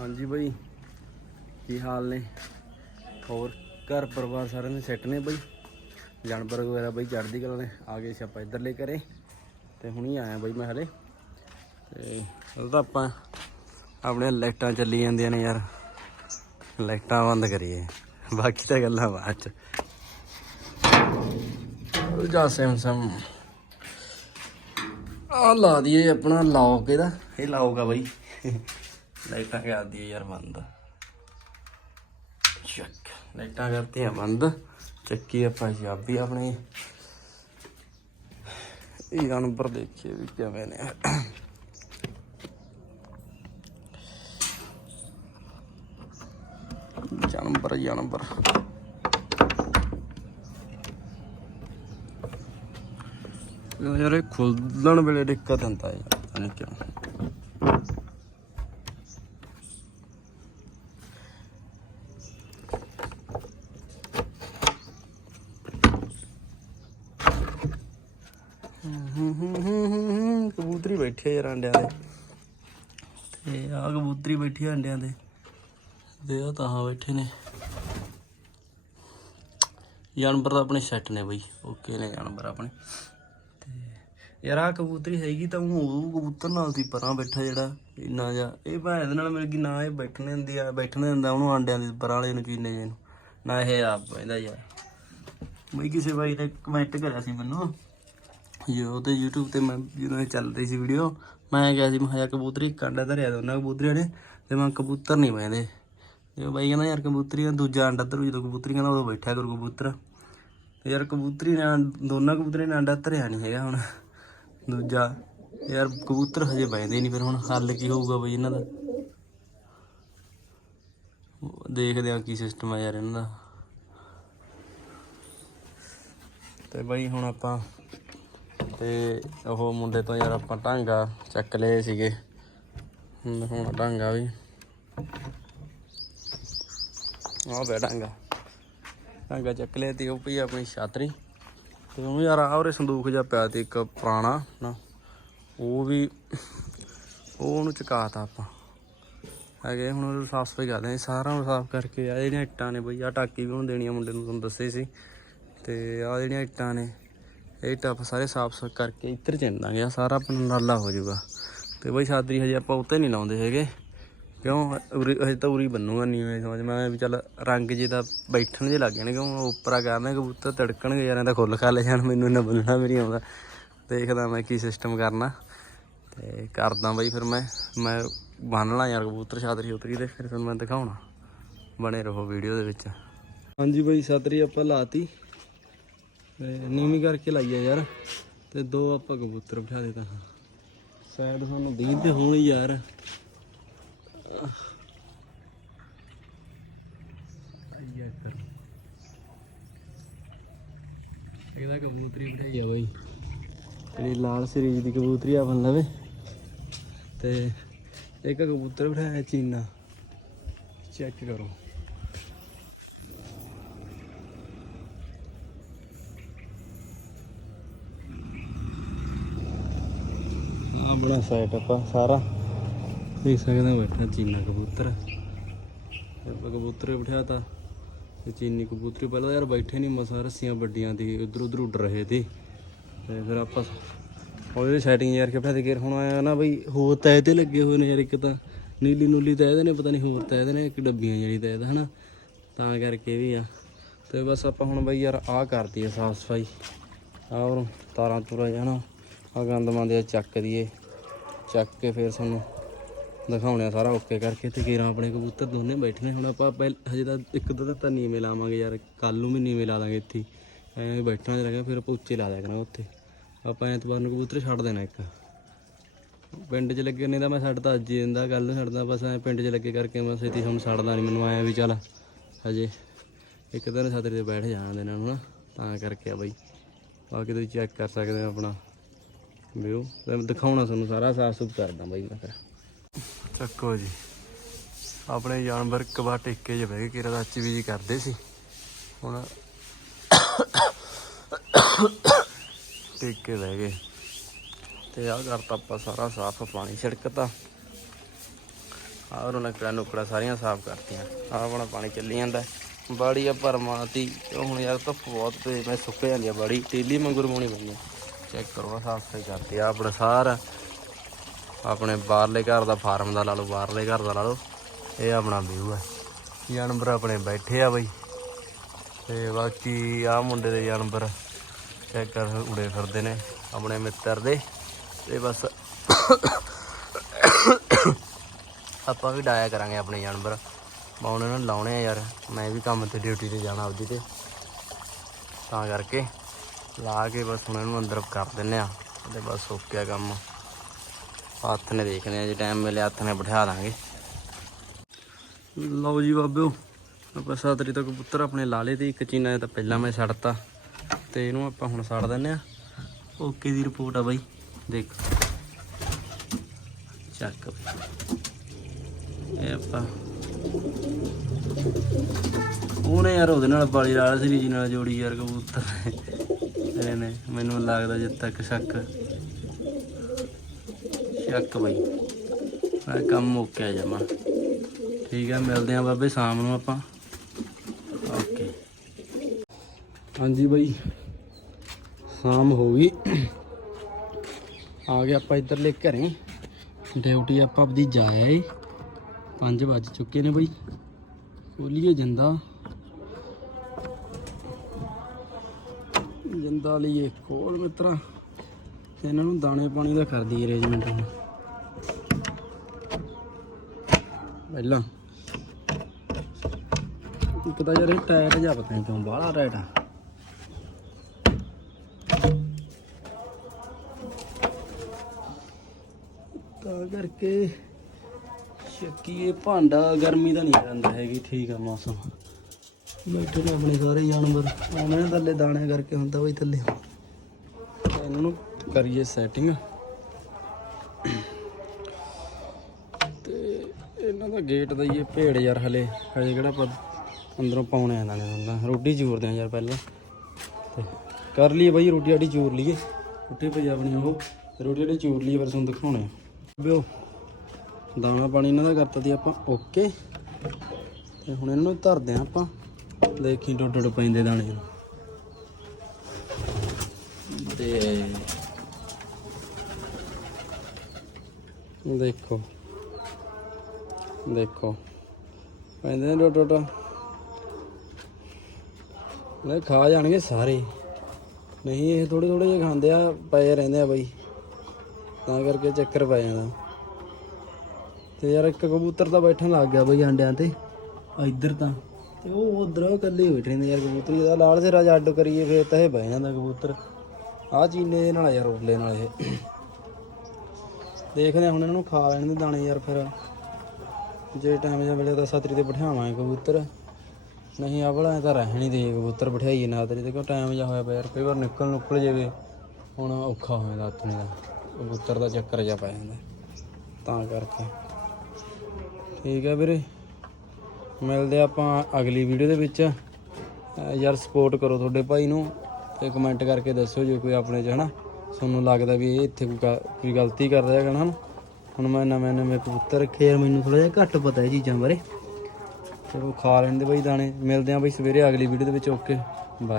ਹਾਂਜੀ ਬਈ। ਕੀ ਹਾਲ ਨੇ? ਹੋਰ ਘਰ ਪਰਿਵਾਰ ਸਾਰਿਆਂ ਦੇ ਸੈੱਟ ਨੇ ਬਈ? ਜਾਨਵਰ ਵਗੈਰਾ ਬਈ ਚੜ੍ਹਦੀ ਕਲਾ ਨੇ ਆ ਗਏ ਸੀ ਆਪਾਂ ਇੱਧਰਲੇ ਘਰੇ ਤੇ ਹੁਣੀ ਆਇਆ ਬਈ ਮੈਂ ਹਲੇ। ਤੇ ਉਹ ਆਪਾਂ ਆਪਣੇ ਲਾਈਟਾਂ ਚੱਲੀ ਜਾਂਦੀਆਂ ਨੇ ਯਾਰ। ਲਾਈਟਾਂ ਬੰਦ ਕਰੀਏ। ਬਾਕੀ ਤਾਂ ਗੱਲਾਂ ਬਾਅਦ ਚ। ਉਹ ਜਾ ਸੈਮ ਸਮ। ਆ ਲਾ ਦਈਏ ਆਪਣਾ ਲੌਕ ਇਹਦਾ ਇਹ ਲੌਕ ਆ ਬਈ। ਲਾਈਟਾਂ ਕਰਦੀ ਯਾਰ ਬੰਦ। ਚੱਕ, ਲਾਈਟਾਂ ਕਰਤੀਆਂ ਬੰਦ। ਚੱਕੀ ਆਪਾਂ ਚਾਬੀ ਆਪਣੀ। ਇਹ ਜਾਨਵਰ ਦੇਖੀਏ ਵੀ ਕਿਵੇਂ ਨੇ। ਜਾਨਵਰ ਜਾਨਵਰ ਯਾਰ ਇਹ ਖੁੱਲਣ ਵੇਲੇ ਦਿੱਕਤ ਹੁੰਦਾ ਹੈ ਪਤਾ ਕਿਉਂ। ਕਬੂਤਰੀ ਬੈਠੇ ਯਾਰ ਅੰਡਿਆਂ ਦੇ। ਤੇ ਆ ਕਬੂਤਰੀ ਬੈਠੀ ਆ ਅੰਡਿਆਂ ਦੇ। ਤੇ ਆ ਤਾਂ ਬੈਠੇ ਨੇ। ਜਾਨਵਰ ਤਾਂ ਆਪਣੇ ਸੈੱਟ ਨੇ ਬਈ। ਓਕੇ ਨੇ ਜਾਨਵਰ ਆਪਣੇ। ਤੇ ਯਾਰ ਆ ਕਬੂਤਰੀ ਹੈਗੀ ਤਾਂ ਉਹ ਕਬੂਤਰ ਨਾਲ ਸੀ ਪਰਾਂ ਬੈਠਾ ਜਿਹੜਾ, ਇੰਨਾ ਜਾ ਇਹ ਭਾਂ ਦੇ ਨਾਲ ਮਿਲ ਗਈ, ਨਾ ਇਹ ਬੈਠਣੇ ਹੁੰਦੀ ਆ, ਬੈਠਣੇ ਹੁੰਦਾ ਉਹਨੂੰ ਆਂਡਿਆਂ ਦੇ ਪਰਾਂ ਵਾਲੇ ਨੂੰ, ਚੀਨੇ ਜੇ ਨੂੰ। ਨਾ ਇਹ ਆਪ ਬੈਂਦਾ ਯਾਰ। ਬਈ ਕਿਸੇ ਬਾਈ ਨੇ ਕਮੈਂਟ ਕਰਿਆ ਸੀ ਮੈਨੂੰ। ਜੋ ਤੇ YouTube ਤੇ ਮੈਂ ਜਦੋਂ ਇਹ ਚੱਲ ਰਹੀ ਸੀ ਵੀਡੀਓ ਮੈਂ ਕਿਹਾ ਸੀ, ਮੈਂ ਕਿਹਾ ਕਬੂਤਰੀ ਇੱਕ ਅੰਡਾ ਧਰਿਆ ਦੋਨਾਂ ਕਬੂਤਰੀਆਂ ਨੇ, ਤੇ ਮੈਂ ਕਬੂਤਰ ਨਹੀਂ ਬੈਂਦੇ ਤੇ ਬਾਈ ਕਹਿੰਦਾ ਯਾਰ ਕਬੂਤਰੀ ਦੂਜਾ ਅੰਡਾ ਧਰੂ, ਜਦੋਂ ਕਬੂਤਰੀ ਕਹਿੰਦਾ ਉਦੋਂ ਬੈਠਿਆ ਕਰੂ ਕਬੂਤਰ। ਤੇ ਯਾਰ ਕਬੂਤਰੀ ਨੇ ਦੋਨਾਂ ਕਬੂਤਰੀ ਨੇ ਅੰਡਾ ਧਰਿਆ ਨਹੀਂ ਹੈਗਾ ਹੁਣ, ਦੂਜਾ। ਯਾਰ ਕਬੂਤਰ ਹਜੇ ਬੈਂਦੇ ਨਹੀਂ ਫਿਰ ਹੁਣ, ਹੱਲ ਕੀ ਹੋਊਗਾ ਬਈ ਇਹਨਾਂ ਦਾ। ਉਹ ਦੇਖਦੇ ਆ ਕੀ ਸਿਸਟਮ ਆ ਯਾਰ ਇਹਨਾਂ ਦਾ। ਤੇ ਬਈ ਹੁਣ ਆਪਾਂ ਤੇ ਉਹ ਮੁੰਡੇ ਤੋਂ ਯਾਰ ਆਪਾਂ ਢਾਂਗਾ ਚੱਕ ਲਏ ਸੀਗੇ। ਹੁਣ ਹੁਣ ਢਾਂਗਾ ਵੀ। ਆਹ ਬੈ ਢਾਂਗਾ ਢਾਂਗਾ ਚੱਕ ਲਿਆ ਤੇ ਉਹ ਪਈ ਆਪਣੀ ਛਾਤਰੀ। ਤੇ ਉਹਨੂੰ ਯਾਰ ਆਹ ਉਰੇ ਸੰਦੂਕ ਜਿਹਾ ਪਿਆ ਤੇ ਇੱਕ ਪੁਰਾਣਾ ਨਾ, ਉਹ ਵੀ ਉਹ ਉਹਨੂੰ ਚਕਾਤਾ ਆਪਾਂ। ਹੈਗੇ ਹੁਣ ਉਹਨੂੰ ਸਾਫ਼ ਸਫ਼ਾਈ ਕਰਦੇ ਆ, ਸਾਰਾ ਨੂੰ ਸਾਫ਼ ਕਰਕੇ ਆ ਜਿਹੜੀਆਂ ਇੱਟਾਂ ਨੇ ਬਈ ਆ ਟਾਕੀ ਵੀ ਉਹਨੂੰ ਦੇਣੀ ਆ ਮੁੰਡੇ ਨੂੰ, ਤੁਹਾਨੂੰ ਦੱਸੇ ਸੀ। ਤੇ ਆ ਜਿਹੜੀਆਂ ਇੱਟਾਂ ਨੇ ਇਹ ਟੱਪ ਸਾਰੇ ਸਾਫ਼ ਸੁਥਰਾ ਕਰਕੇ ਇੱਧਰ ਚਿੰਦਾਂਗੇ ਆ ਸਾਰਾ ਆਪਣਾ ਨਾਲਾ ਹੋ ਜਾਊਗਾ। ਤੇ ਬਈ ਛਾਤਰੀ ਹਜੇ ਆਪਾਂ ਉੱਤੇ ਨਹੀਂ ਲਾਉਂਦੇ ਹੈਗੇ। ਕਿਉਂ? ਉਰੀ ਹਜੇ ਤਾਂ ਉਰੀ ਬੰਨੂਗਾ ਨਹੀਂ ਮੈਂ ਸਮਝ ਮੈਂ ਵੀ ਚੱਲ ਰੰਗ ਜੇ ਦਾ ਬੈਠਣ ਜੇ ਲੱਗ ਜਾਣੇ ਕਿਉਂ? ਉੱਪਰ ਕਰਨਾ ਕਬੂਤਰ ਤੜਕਣਗੇ ਯਾਰਾਂ ਦਾ ਖੁੱਲ ਖਾ ਲੈ ਜਾਣ, ਮੈਨੂੰ ਇਹਨਾਂ ਬੰਨਣਾ ਵੀ ਨਹੀਂ ਆਉਂਦਾ। ਦੇਖਦਾ ਮੈਂ ਕੀ ਸਿਸਟਮ ਕਰਨਾ। ਤੇ ਕਰਦਾ ਬਈ ਫਿਰ ਮੈਂ ਮੈਂ ਬੰਨ ਲਾਂ ਯਾਰ ਕਬੂਤਰ ਛਾਤਰੀ ਉਤਰੀ ਤੇ, ਫਿਰ ਤੁਹਾਨੂੰ ਮੈਂ ਦਿਖਾਉਣਾ, ਬਣੇ ਰਹੋ ਵੀਡੀਓ ਦੇ ਵਿੱਚ। ਹਾਂਜੀ ਬਈ ਛਾਤਰੀ ਆਪਾਂ ਲਾਤੀ। ਤੇ ਨੀਵੀਂ ਕਰਕੇ ਲਾਈ ਆ ਯਾਰ। ਤੇ ਦੋ ਆਪਾਂ ਕਬੂਤਰ ਬਿਠਾ ਦੇ ਤਾਂ ਸਾਈਡ ਸਾਨੂੰ ਦੀਂਦੇ ਹੋਣ ਯਾਰ। ਆਈਆ ਕਰ ਇਹਦਾ ਕਬੂਤਰੀ ਬਿਠਾਈ ਆ ਬਾਈ। ਜਿਹੜੀ ਲਾਲ ਸੀਰੀਜ਼ ਦੀ ਕਬੂਤਰੀ ਆ ਬਣ ਲਵੇ। ਤੇ ਇੱਕ ਕਬੂਤਰ ਬਿਠਾਇਆ ਚੀਨਾ। ਚੈੱਕ ਕਰੋ। ਆ ਬੜਾ ਸੈਟਅਪ ਆ ਸਾਰਾ। ਦੇਖ ਸਕਦੇ ਹੋ ਬੈਠਾ ਚੀਨਾ ਕਬੂਤਰ। ਆਪਾਂ ਕਬੂਤਰ ਬਿਠਾਤਾ। ਤੇ ਚੀਨੀ ਕਬੂਤਰ ਪਹਿਲਾਂ ਯਾਰ ਬੈਠੇ ਨਹੀਂ ਮਸਾ ਰੱਸੀਆਂ ਵੱਡੀਆਂ ਦੀ ਉਧਰ ਉਧਰ ਉੱਡ ਰਹੇ ਤੇ। ਤੇ ਫਿਰ ਆਪਾਂ ਉਹਦੇ ਸੈਟਿੰਗ ਯਾਰ ਕੇ ਬਿਠਾ ਦੇ ਕੇ ਹੁਣ ਆਇਆ ਨਾ ਬਈ ਹੋਰ ਤੈ ਤੇ ਲੱਗੇ ਹੋਏ ਨੇ ਯਾਰ ਇੱਕ ਤਾਂ। ਨੀਲੀ ਨੂਲੀ ਤੈ ਦੇ ਨੇ, ਪਤਾ ਨਹੀਂ ਹੋਰ ਤੈ ਦੇ ਨੇ ਇੱਕ ਡੱਬੀਆਂ ਜਿਹੜੀ ਤੈ ਦਾ, ਹਨਾ? ਤਾਂ ਕਰਕੇ ਵੀ ਆ। ਤੇ ਬਸ ਆਪਾਂ ਹੁਣ ਬਈ ਯਾਰ ਆਹ ਕਰਦੀ ਆ ਸਾਫ਼ ਸਫ਼ਾਈ। ਆਹ ਔਰ ਤਾਰਾਂ ਤੁਰਾਂ ਜਾਣਾ। ਆ ਗੰਦ ਮੰਦ ਜਿਹਾ ਚੱਕ ਦਈਏ। ਚੱਕ ਕੇ ਫਿਰ ਸਾਨੂੰ ਦਿਖਾਉਣੇ ਆ ਸਾਰਾ ਓਕੇ ਕਰਕੇ ਤੇ ਕੇਰਾਂ ਆਪਣੇ ਕਬੂਤਰ ਦੋਨੇ ਬੈਠੇ ਨੇ। ਹੁਣ ਆਪਾਂ ਪਹਿਲ, ਹਜੇ ਤਾਂ ਇੱਕ ਦੋ ਤਾਂ ਨੀਵੇਂ ਲਾਵਾਂਗੇ ਯਾਰ ਕੱਲ ਨੂੰ ਵੀ ਨੀਵੇਂ ਲਾ ਦਾਂਗੇ ਇੱਥੇ ਐਵੇਂ ਐਂ ਬੈਠਣਾ ਜਿਹਾ ਲੱਗਾ ਫਿਰ ਆਪਾਂ ਉੱਚੇ ਲਾ ਦਿਆ ਕਰਾਂਗੇ ਉੱਥੇ। ਆਪਾਂ ਐਤਵਾਰ ਨੂੰ ਕਬੂਤਰ ਛੱਡ ਦੇਣਾ ਇੱਕ। ਪਿੰਡ 'ਚ ਲੱਗੇ ਨੇ ਤਾਂ ਮੈਂ ਛੱਡਦਾ ਅੱਜ ਹੀ ਦਿੰਦਾ ਕੱਲ ਨੂੰ ਛੱਡਦਾ, ਬਸ ਐ ਪਿੰਡ 'ਚ ਲੱਗੇ ਕਰਕੇ ਮੈਂ ਛੇਤੀ ਹੁਣ ਛੱਡਦਾ ਨਹੀਂ ਮੈਨੂੰ ਆਇਆ ਵੀ ਚੱਲ ਹਜੇ ਇੱਕ ਦਿਨ ਸਤਰੇ ਤੇ ਬੈਠ ਜਾਣ ਦੇਣਾ ਨੂੰ ਨਾ, ਤਾਂ ਕਰਕੇ ਆ ਬਾਈ। ਬਾਕੀ ਤੁਸੀਂ ਚੈੱਕ ਕਰ ਸਕਦੇ ਹੋ ਆਪਣਾ। ਵਿਊ ਦਿਖਾਉਣਾ ਤੁਹਾਨੂੰ ਸਾਰਾ, ਸਾਫ਼ ਸੁਥ ਕਰਦਾ ਬਾਈ ਮੈਂ ਫਿਰ ਚੱਕੋ ਜੀ। ਆਪਣੇ ਜਾਨਵਰ ਕਬਾ ਟੇਕੇ ਜੇ ਬਹਿ ਕੇ ਕਿਰਾ ਦਾ ਵੀ ਜੀ ਕਰਦੇ ਸੀ। ਹੁਣ ਟੇਕੇ ਬਹਿ ਗਏ। ਤੇ ਆਹ ਕਰਤਾ ਆਪਾਂ ਸਾਰਾ ਸਾਫ਼ ਪਾਣੀ, ਛਿੜਕਤਾ। ਆਹ ਉਹਨਾਂ ਨਕੜਾ ਨੁਕੜਾ ਸਾਰੀਆਂ ਸਾਫ਼ ਕਰਤੀਆਂ। ਆਹ ਆਪਣਾ ਪਾਣੀ ਚੱਲੀ ਜਾਂਦਾ। ਬਾੜੀ ਆ ਭਰਮਾਤੀ ਉਹ ਹੁਣ ਯਾਰ ਧੁੱਪ ਬਹੁਤ ਤੇ ਮੈਂ ਸੁੱਕ ਜਾਂਦੀ ਆ ਬਾੜੀ। ਤੇਲੀ ਮੰਗੂ ਰਮਾਉਣੀ ਪੈਂਦੀ ਚੈੱਕ ਕਰੋ, ਆਹ ਸਾਫ਼ ਸਫ਼ਾਈ ਕਰਤੀ ਆ ਆਪਣਾ ਸਾਰਾ। ਆਪਣੇ ਬਾਹਰਲੇ ਘਰ ਦਾ ਫਾਰਮ ਦਾ ਲਾ ਲਓ, ਬਾਹਰਲੇ ਘਰ ਦਾ ਲਾ ਲਓ। ਇਹ ਆਪਣਾ ਵਿਊ ਹੈ ਜਾਨਵਰ ਆਪਣੇ ਬੈਠੇ ਆ ਬਈ। ਤੇ ਬਾਕੀ ਆ ਮੁੰਡੇ ਦੇ ਜਾਨਵਰ ਚੈੱਕ ਕਰ ਉੜੇ ਫਿਰਦੇ ਨੇ, ਆਪਣੇ ਮਿੱਤਰ ਦੇ। ਤੇ ਬਸ ਆਪਾਂ ਵੀ ਡਾਇਆ ਕਰਾਂਗੇ ਆਪਣੇ ਜਾਨਵਰ। ਮੈਂ ਉਹਨਾਂ ਨੂੰ ਲਾਉਣੇ ਆ ਯਾਰ, ਮੈਂ ਵੀ ਕੰਮ ਤੇ ਡਿਊਟੀ ਤੇ ਜਾਣਾ ਆਪਦੀ ਤੇ। ਤਾਂ ਕਰਕੇ। ਲਾ ਕੇ ਬਸ ਹੁਣ ਇਹਨੂੰ ਅੰਦਰ ਕਰ ਦਿੰਨੇ ਆ ਤੇ ਬਸ ਓਕੇ ਕੰਮ। ਹੱਥ ਨੇ ਦੇਖਦੇ ਆ, ਜੇ ਟਾਈਮ ਮਿਲਿਆ ਹੱਥ ਨੇ ਬਿਠਾ ਦਾਂਗੇ। ਲਓ ਜੀ ਬਾਬਿਓ, ਆਪਾਂ ਸਾਤਰੀ ਤੋਂ ਕਬੂਤਰ ਆਪਣੇ ਲਾ ਲਏ ਤੇ ਇੱਕ ਚੀਨਾ ਤਾਂ ਪਹਿਲਾਂ ਮੈਂ ਛੱਡਤਾ। ਤੇ ਇਹਨੂੰ ਆਪਾਂ ਹੁਣ ਛੱਡ ਦਿੰਨੇ ਆ ਓਕੇ ਦੀ ਰਿਪੋਰਟ ਆ ਬਾਈ, ਦੇਖ। ਚੱਕ ਇਹ ਆਪਾਂ ਉਹਨੇ ਯਾਰ ਉਹਦੇ ਨਾਲ ਬਾਲੀ ਲਾਲ ਸੀ ਜੀ ਨਾਲ ਜੋੜੀ ਯਾਰ ਕਬੂਤਰ। ਇਹ ਨੇ, ਮੈਨੂੰ ਲੱਗਦਾ ਜਦ ਤੱਕ ਸ਼ੱਕ। ਸ਼ੱਕ ਬਈ। ਮੈਂ ਕੰਮ ਮੁੱਕਿਆ ਜਮਾ। ਠੀਕ ਹੈ ਮਿਲਦੇ ਆ ਬਾਬੇ ਸ਼ਾਮ ਨੂੰ ਆਪਾਂ। ਓਕੇ। ਹਾਂਜੀ ਬਈ, ਸ਼ਾਮ ਹੋ ਗਈ। ਆ ਗਏ ਆਪਾਂ ਇੱਧਰਲੇ ਘਰੇ। ਡਿਊਟੀ ਆਪਾਂ ਆਪਦੀ ਜਾਇਆ ਏ 5 ਵੱਜ ਚੁੱਕੇ ਨੇ ਬਈ। ਖੋਲੀਏ ਜੰਦਾ। ਜੰਦਾ ਲਈਏ ਖੋਲ ਮਿੱਤਰਾ। ਇਹਨਾਂ ਨੂੰ ਦਾਣੇ ਪਾਣੀ ਦਾ ਕਰਦੀ ਅਰੇਂਜਮੈਂਟ ਹੁਣ ਪਹਿਲਾਂ। ਇੱਕ ਯਾਰ, ਇਹ ਟਾਇਰ ਜਿਹਾ ਪਤਾ ਨਹੀਂ ਕਿਉਂ, ਬਾਹਲਾ ਟਾਇਟ ਆ। ਤਾਂ ਕਰਕੇ ਸ਼ੱਕੀਏ ਭਾਂਡਾ, ਗਰਮੀ ਦਾ ਨਹੀਂ ਰਹਿੰਦਾ ਹੈਗੀ, ਠੀਕ ਆ ਮੌਸਮ। ਬੈਠੇ ਨੇ ਆਪਣੇ ਸਾਰੇ ਜਾਨਵਰ। ਆਉਣੇ ਥੱਲੇ ਦਾਣਿਆਂ ਕਰਕੇ ਹੁੰਦਾ ਬਈ ਥੱਲੇ। ਇਹਨਾਂ ਨੂੰ ਕਰੀਏ ਸੈਟਿੰਗ ਤੇ ਇਹਨਾਂ ਦਾ ਗੇਟ ਦਾ ਹੀ ਇਹ ਭੇੜ ਯਾਰ ਹਲੇ। ਹਜੇ ਕਿਹੜਾ ਆਪਾਂ ਅੰਦਰੋਂ ਪਾਉਣੇ ਆ ਦਾਣੇ ਹੁੰਦਾ ਰੋਟੀ ਚੂਰਦੇ ਆ ਯਾਰ ਪਹਿਲਾਂ। ਤੇ ਕਰ ਲਈਏ ਬਈ ਰੋਟੀ ਆਡੀ ਚੂਰ ਲਈਏ। ਰੋਟੀ ਪਈ ਆਪਣੀ ਉਹ। ਰੋਟੀ ਆਡੀ ਚੂਰ ਲਈਏ, ਫਿਰ ਤੁਹਾਨੂੰ ਦਿਖਾਉਣੇ ਆ। ਬਿਓ ਦਾਣਾ ਪਾਣੀ ਇਹਨਾਂ ਦਾ ਕਰਤਾ ਦੀ ਆਪਾਂ। ਓਕੇ ਤੇ ਹੁਣ ਇਹਨਾਂ ਨੂੰ ਧਰਦੇ ਆ ਆਪਾਂ। ਦੇਖੀ ਡੁੱਡ ਡੁੱਡ ਪੈਂਦੇ ਦਾਣੇ ਨੂੰ। ਤੇ ਦੇਖੋ। ਦੇਖੋ। ਪੈਂਦੇ ਨੇ ਡੁੱਡ ਡੁੱਡ ਲੈ ਖਾ ਜਾਣਗੇ ਸਾਰੇ। ਨਹੀਂ ਇਹ ਥੋੜੇ ਥੋੜੇ ਜਿਹੇ ਖਾਂਦੇ ਆ ਪਏ ਰਹਿੰਦੇ ਆ ਬਈ। ਤਾਂ ਕਰਕੇ ਚੱਕਰ ਪੈ ਜਾਂਦਾ। ਤੇ ਯਾਰ ਇੱਕ ਕਬੂਤਰ ਤਾਂ ਬੈਠਣ ਲੱਗ ਗਿਆ ਬਈ ਆਂਡਿਆਂ ਤੇ। ਆ ਇੱਧਰ ਤਾਂ। ਤੇ ਉਹ ਉਧਰ ਇਕੱਲੇ ਹੀ ਬੈਠੇ ਯਾਰ ਕਬੂਤਰੀ ਇਹਦਾ ਲਾਲ ਸਿਰਾ ਜੱਡ ਕਰੀਏ, ਫੇਰ ਤਾਂ ਇਹ ਬਹਿ ਜਾਂਦਾ ਕਬੂਤਰ। ਆ ਚੀਨੇ ਦੇ ਨਾਲ ਯਾਰ ਉਰਲੇ ਨਾਲ ਇਹ। ਦੇਖਦੇ ਹਾਂ ਹੁਣ ਇਹਨਾਂ ਨੂੰ ਖਾ ਲੈਣ ਦੇ ਦਾਣੇ ਯਾਰ ਫਿਰ। ਜੇ ਟਾਈਮ ਜਾਂ ਮਿਲਿਆ ਤਾਂ ਸਤਰੀ ਤੇ ਬਿਠਾਵਾਂਗੇ ਕਬੂਤਰ। ਨਹੀਂ ਆ ਭਲਾ ਤਾਂ ਰਹਿ ਨਹੀਂ ਦੇ, ਕਬੂਤਰ ਬਿਠਾਈਏ ਨਾ ਤੇਰੀ ਤੇ ਕੋ ਟਾਈਮ ਜਾ ਹੋਇਆ ਪਿਆ ਯਾਰ, ਕਈ ਵਾਰ ਨਿਕਲ ਨੁਕਲ ਜਾਵੇ, ਹੁਣ ਔਖਾ ਹੋ ਜਾਂਦਾ ਆਪਣੇ ਦਾ ਕਬੂਤਰ ਦਾ ਚੱਕਰ ਜਾ ਪੈ ਜਾਂਦਾ, ਤਾਂ ਕਰਕੇ। ਠੀਕ ਹੈ ਵੀਰੇ। ਮਿਲਦੇ ਆਪਾਂ ਅਗਲੀ ਵੀਡੀਓ ਦੇ ਵਿੱਚ। ਯਾਰ ਸਪੋਰਟ ਕਰੋ ਤੁਹਾਡੇ ਭਾਈ ਨੂੰ ਤੇ ਕਮੈਂਟ ਕਰਕੇ ਦੱਸਿਓ ਜੇ ਕੋਈ ਆਪਣੇ ਚ ਹਨਾ ਤੁਹਾਨੂੰ ਲੱਗਦਾ ਵੀ ਇਹ ਇੱਥੇ ਕੋਈ ਗ- ਕੋਈ ਗਲਤੀ ਕਰਦਾ ਹੈਗਾ ਨਾ ਹੁਣ ਮੈਂ ਨਵੇਂ ਨਵੇਂ ਕਬੂਤਰ ਰੱਖੇ ਆ ਮੈਨੂੰ ਥੋੜਾ ਜਿਹਾ ਘੱਟ ਪਤਾ ਇਹ ਚੀਜ਼ਾਂ ਬਾਰੇ। ਚਲੋ ਖਾ ਲੈਣ ਦੇ ਬਈ ਦਾਣੇ। ਮਿਲਦੇ ਆਂ ਬਾਈ ਸਵੇਰੇ ਅਗਲੀ ਵੀਡੀਓ ਦੇ ਵਿੱਚ ਓਕੇ ਬਾਏ